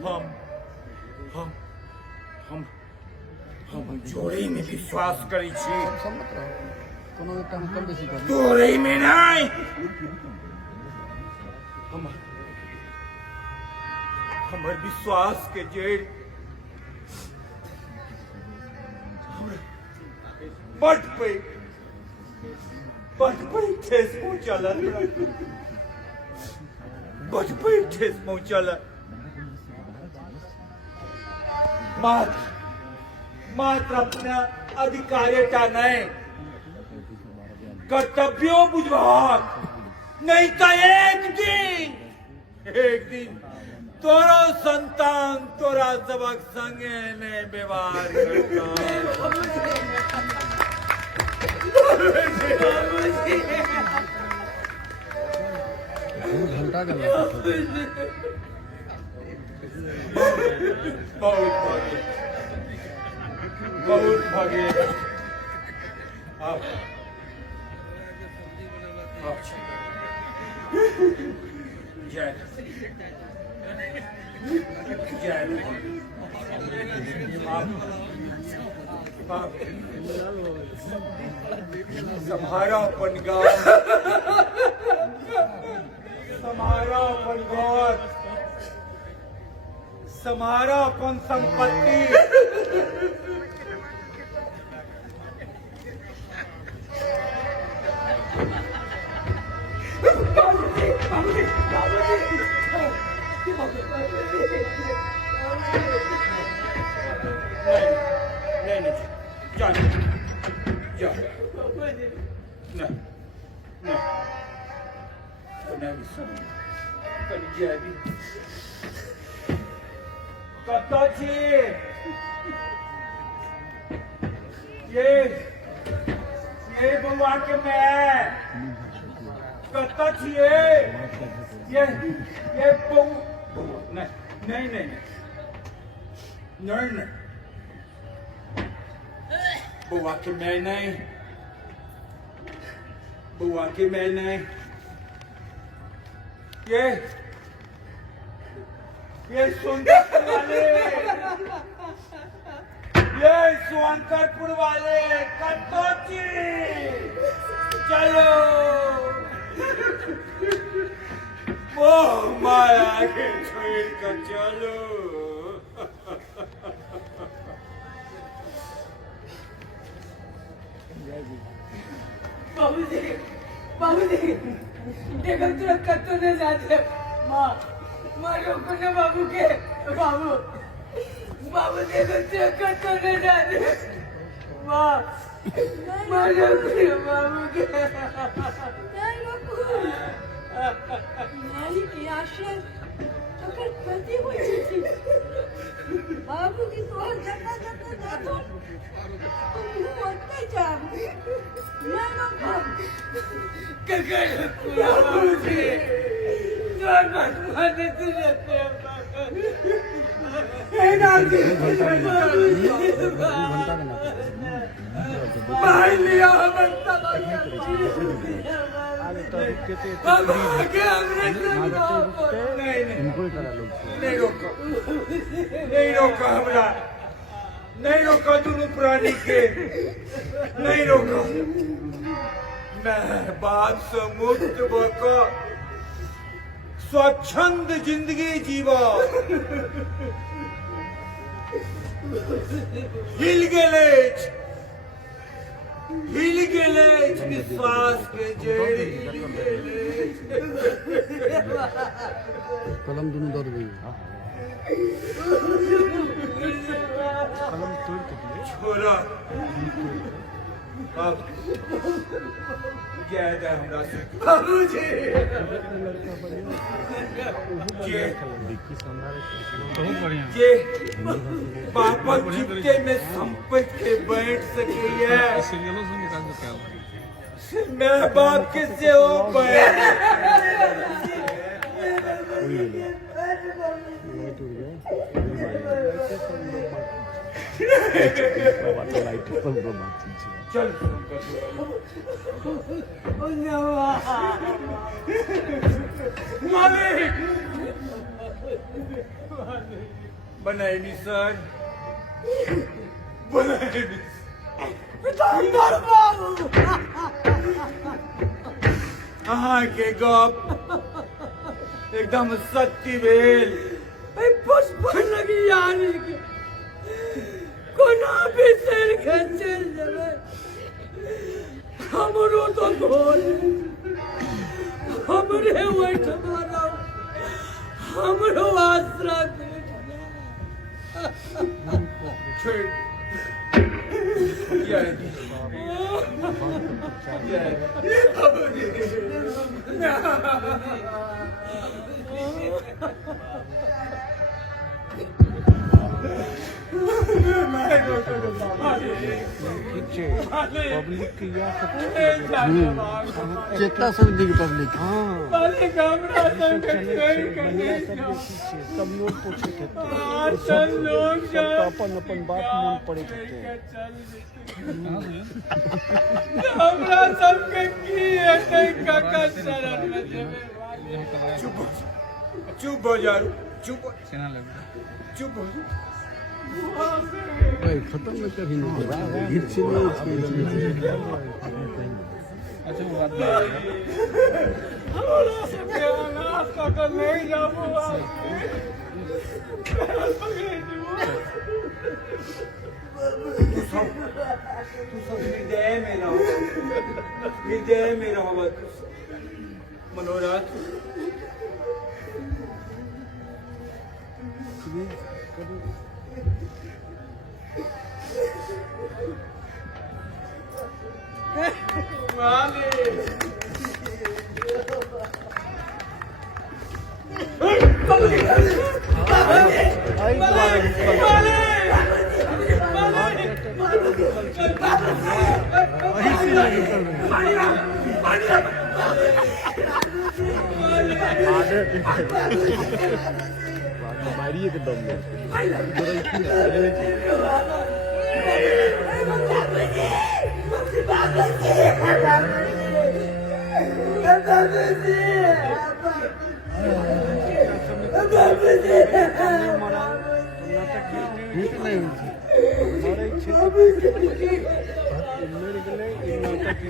हम हम हम हम जोड़ी में विश्वास करी छी कोनो एकटा हम कम बेसी करी तोरे में नहीं हमर विश्वास के जड़ बट पे ठेस पहुंचल बट पे ठेस पहुंचल मात्र अपना अधिकारिता नहीं कर्तव्यों बुझबाक नहीं तो एक दिन तोरो संतान तोरा सबक संगे ने व्यवहार करता घंटा का बहुत भागे जय सम्हारा अपन गाँव सम्हारा अपन संपत्ति नहीं जाने जा नहीं सुन कर जाबी कतो छी ये बउआ के मैं कतो छी ये बउ नहीं बुआ के मैं नहीं ये सोनकरपुर वाले कटोची चलो वो माया के छोड़ कर चलो बाबूजी देखो तुरंत कत्तो न जाते माँ रोको ना बाबू के बाबू देखो तुरंत कत्तो न जाते माँ रोको ना बाबू के नारी की आश्रय अगर पति हुई थी बाबू की तो जगह जातो तुम होते जाओ मैं रोको बाबूजी नहीं रोका दोनों प्राणी के नहीं रोका मैं बात से मुक्त होकर स्वच्छंद जिंदगी जीवा हिल गेले विश्वास के जड़ कलम दोनों दौड़ गई छोरा अब ज्यादा हमरा से बाबूजी ये पापा चित्ते में संपत्ति के बैठ सके मैं बाप किससे हो बैठ चल मालिक बनाए निशान बनाए पिताम्बर बाबू अहाँ के गप एकदम सत्य भेल पुष्प लगी यानी के कोना भी सिर के चल जावे हमरो तो घोल हमरे वैठ मारा हमरो आसरा दे छोड़ क्या है? क्या है? पब्लिक की या चेतना समझी की पब्लिक सब लोग पूछे थे सबका अपन अपन बात मन पड़े थे हमरा सबके की है काका शरण में देवे चुप हो जा चुप चुप हो भाई खत्म में कभी नहीं हिट से नहीं अच्छा वो बात हमरा सबके अनाथ काका नहीं जाबो तू सब हृदय में रहो हृदय में रहो मनोरथ वाले हमारी एक दम में हिट नहीं हुई हमारे क्षेत्र मेरे गले इन नाटक